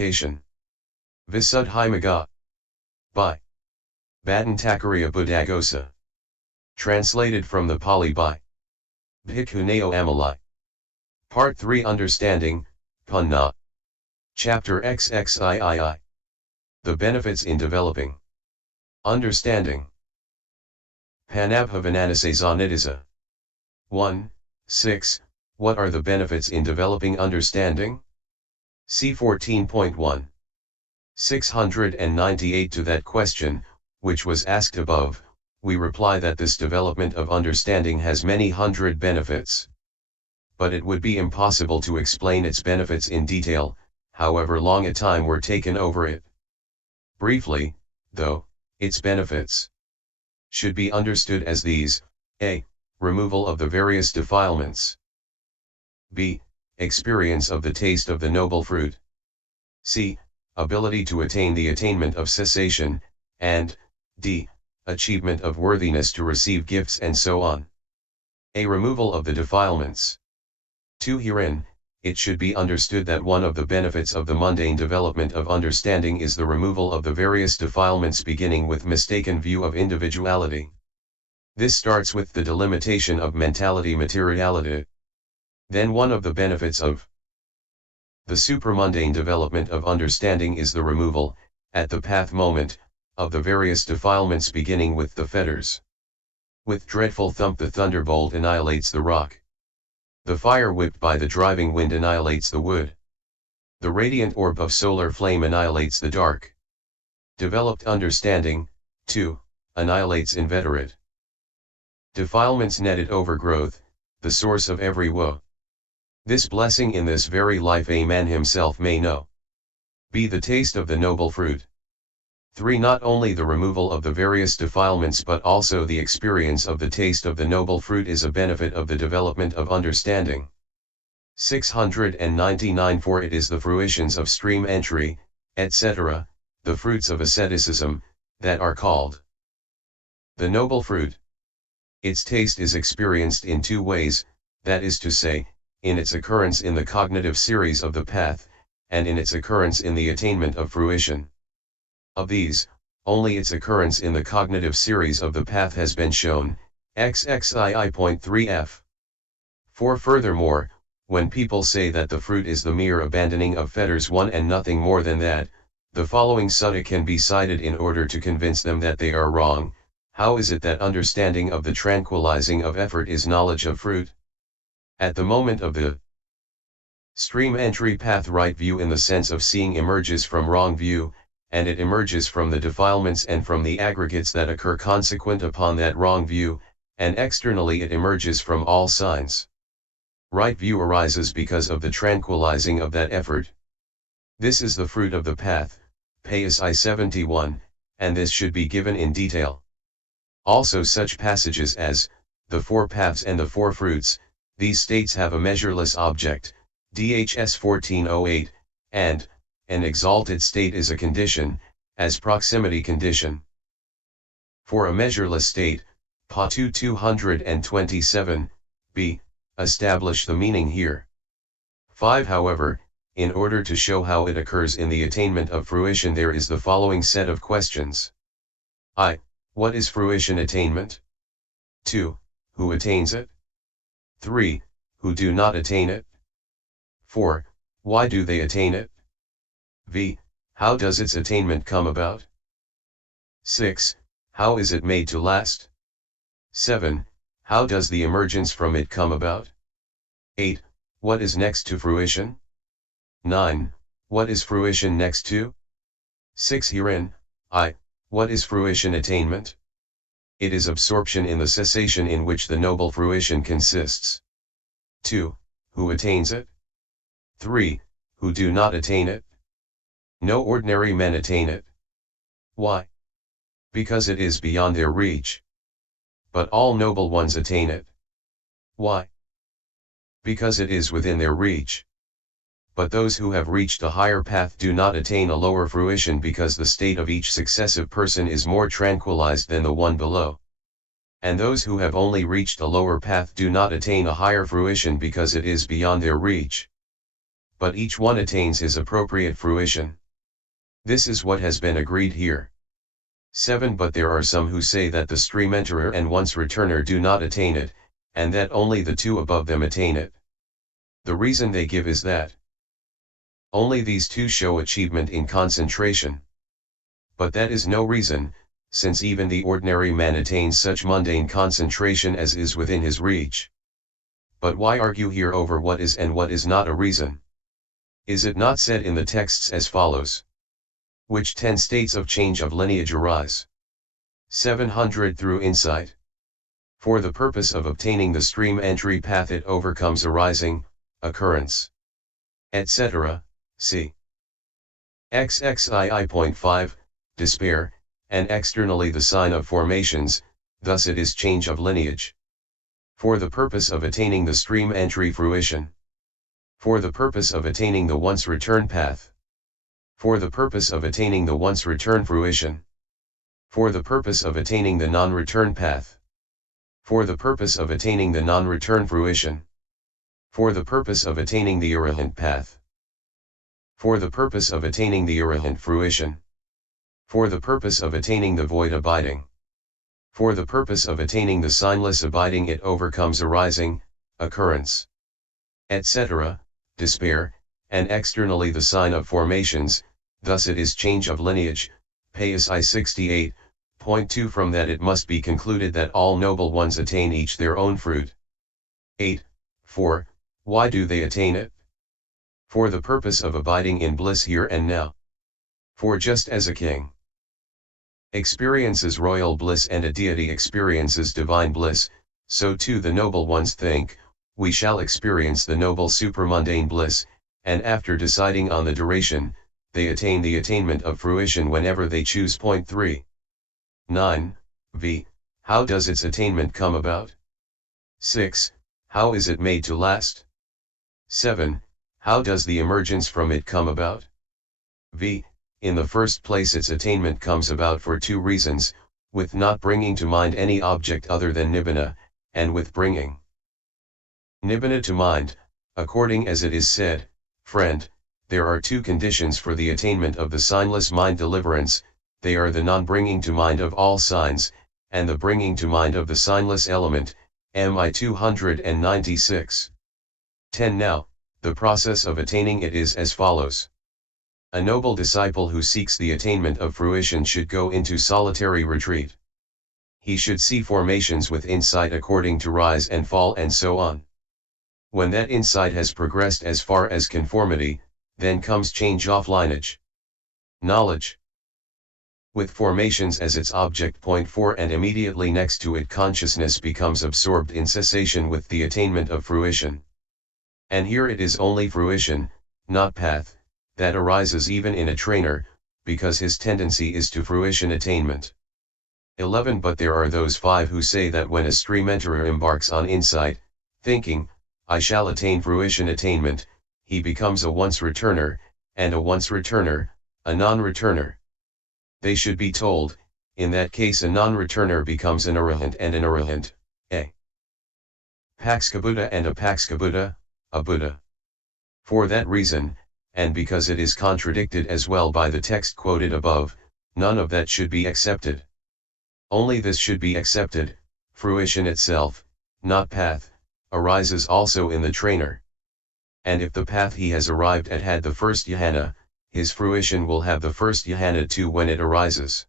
Purification. Visuddhimagga. By Bhattantakariya Buddhagosa. Translated from the Pali by Bhikkhu Naoamoli. Part 3 Understanding, Punna. Chapter XXIII. The Benefits in Developing Understanding. Panabhavananasazanidisa. 1. 6. What are the benefits in developing understanding? See 14.1. 698. To that question, which was asked above, we reply that this development of understanding has many hundred benefits. But it would be impossible to explain its benefits in detail, however long a time were taken over it. Briefly, though, its benefits should be understood as these: a. Removal of the various defilements. b. Experience of the taste of the noble fruit. c. Ability to attain the attainment of cessation, and d. Achievement of worthiness to receive gifts, and so on. A. Removal of the defilements. 2. Herein, it should be understood that one of the benefits of the mundane development of understanding is the removal of the various defilements, beginning with mistaken view of individuality. This starts with the delimitation of mentality-materiality. Then one of the benefits of the supramundane development of understanding is the removal, at the path moment, of the various defilements, beginning with the fetters. With dreadful thump the thunderbolt annihilates the rock. The fire whipped by the driving wind annihilates the wood. The radiant orb of solar flame annihilates the dark. Developed understanding, too, annihilates inveterate defilements, netted overgrowth, the source of every woe. This blessing in this very life a man himself may know. Be the taste of the noble fruit. 3. Not only the removal of the various defilements but also the experience of the taste of the noble fruit is a benefit of the development of understanding. 699. For it is the fruitions of stream entry, etc., the fruits of asceticism, that are called the noble fruit. Its taste is experienced in two ways, that is to say, in its occurrence in the cognitive series of the path, and in its occurrence in the attainment of fruition. Of these, only its occurrence in the cognitive series of the path has been shown, XXII.3f. For furthermore, when people say that the fruit is the mere abandoning of fetters one and nothing more than that, the following sutta can be cited in order to convince them that they are wrong. How is it that understanding of the tranquilizing of effort is knowledge of fruit? At the moment of the stream entry path, right view in the sense of seeing emerges from wrong view, and it emerges from the defilements and from the aggregates that occur consequent upon that wrong view, and externally it emerges from all signs. Right view arises because of the tranquilizing of that effort. This is the fruit of the path, Payas I 71, and this should be given in detail. Also such passages as, the four paths and the four fruits, these states have a measureless object, DHS 1408, and, an exalted state is a condition, as proximity condition. For a measureless state, Patu 227, b. Establish the meaning here. 5. However, in order to show how it occurs in the attainment of fruition, there is the following set of questions. I. What is fruition attainment? 2. Who attains it? 3. Who do not attain it? 4. Why do they attain it? v. How does its attainment come about? 6. How is it made to last? 7. How does the emergence from it come about? 8. What is next to fruition? 9. What is fruition next to? 6. Herein, I. What is fruition attainment? It is absorption in the cessation in which the noble fruition consists. 2. Who attains it? 3. Who do not attain it? No ordinary men attain it. Why? Because it is beyond their reach. But all noble ones attain it. Why? Because it is within their reach. But those who have reached a higher path do not attain a lower fruition, because the state of each successive person is more tranquilized than the one below. And those who have only reached a lower path do not attain a higher fruition, because it is beyond their reach. but each one attains his appropriate fruition. This is what has been agreed here. 7. But there are some who say that the stream enterer and once returner do not attain it, and that only the two above them attain it. The reason they give is that only these two show achievement in concentration. But that is no reason, since even the ordinary man attains such mundane concentration as is within his reach. But why argue here over what is and what is not a reason? Is it not said in the texts as follows? Which 10 states of change of lineage arise? 700 through insight. For the purpose of obtaining the stream entry path it overcomes arising, occurrence, etc. See XXII.5, despair, and externally the sign of formations, thus it is change of lineage. For the purpose of attaining the stream entry fruition. For the purpose of attaining the once return path. For the purpose of attaining the once return fruition. For the purpose of attaining the non-return path. For the purpose of attaining the non-return fruition. For the purpose of attaining the arahant path. For the purpose of attaining the arahant fruition. For the purpose of attaining the void abiding. For the purpose of attaining the signless abiding it overcomes arising, occurrence, etc., despair, and externally the sign of formations, thus it is change of lineage. Pais I 68.2. From that it must be concluded that all noble ones attain each their own fruit. 8. 4. Why do they attain it? For the purpose of abiding in bliss here and now. For just as a king experiences royal bliss and a deity experiences divine bliss, so too the noble ones think, we shall experience the noble supramundane bliss, and after deciding on the duration, they attain the attainment of fruition whenever they choose. 3. 9. V. How does its attainment come about? 6. How is it made to last? 7. How does the emergence from it come about? V. In the first place its attainment comes about for 2 reasons, with not bringing to mind any object other than nibbana, and with bringing nibbana to mind, according as it is said, friend, there are 2 conditions for the attainment of the signless mind deliverance, they are the non-bringing to mind of all signs, and the bringing to mind of the signless element, MI 296. 10. Now, the process of attaining it is as follows. A noble disciple who seeks the attainment of fruition should go into solitary retreat. He should see formations with insight according to rise and fall and so on. When that insight has progressed as far as conformity, then comes change of lineage. Knowledge. With formations as its object. 4. And immediately next to it consciousness becomes absorbed in cessation with the attainment of fruition. And here it is only fruition, not path, that arises even in a trainer, because his tendency is to fruition attainment. 11. But there are those 5 who say that when a stream enterer embarks on insight, thinking, I shall attain fruition attainment, he becomes a once returner, and a once returner, a non-returner. They should be told, in that case a non-returner becomes an arahant and an arahant, a Pakskabuddha and a Pakskabuddha, a Buddha. For that reason, and because it is contradicted as well by the text quoted above, none of that should be accepted. Only this should be accepted, fruition itself, not path, arises also in the trainer. And if the path he has arrived at had the first jhana, his fruition will have the first jhana too when it arises.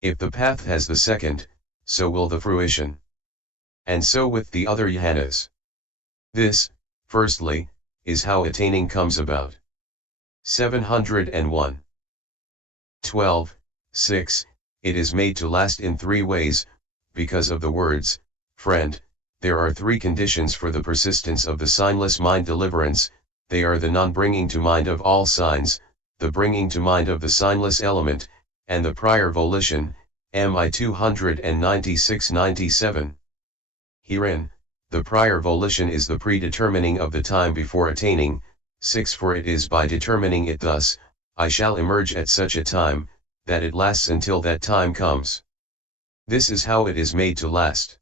If the path has the second, so will the fruition. And so with the other jhanas. This, firstly, is how attaining comes about. 701. 12. 6. It is made to last in 3 ways, because of the words, friend, there are 3 conditions for the persistence of the signless mind deliverance, they are the non-bringing to mind of all signs, the bringing to mind of the signless element, and the prior volition, MI 296-97. Herein, the prior volition is the predetermining of the time before attaining. 6. For it is by determining it thus, I shall emerge at such a time, that it lasts until that time comes. This is how it is made to last.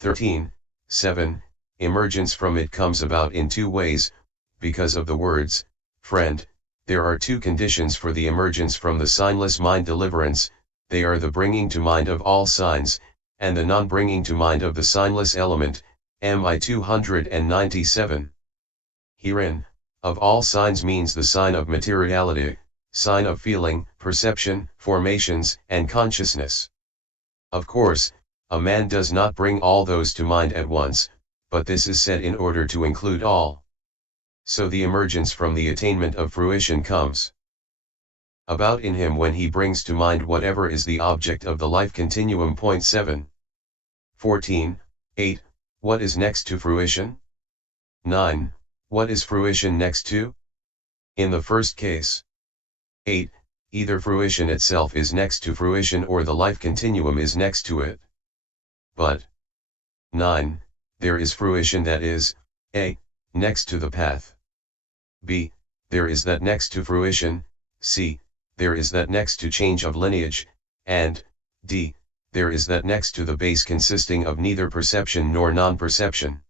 13. 7. Emergence from it comes about in 2 ways, because of the words, friend, there are two conditions for the emergence from the signless mind deliverance, they are the bringing to mind of all signs, and the non-bringing to mind of the signless element, MI 297. Herein, of all signs means the sign of materiality, sign of feeling, perception, formations, and consciousness. Of course, a man does not bring all those to mind at once, but this is said in order to include all. So the emergence from the attainment of fruition comes about in him when he brings to mind whatever is the object of the life continuum. 7. 14, 8, what is next to fruition? 9, what is fruition next to? In the first case. 8, either fruition itself is next to fruition or the life continuum is next to it. But 9, there is fruition that is, a, next to the path. B, there is that next to fruition, C, there is that next to change of lineage, and, D, there is that next to the base consisting of neither perception nor non-perception.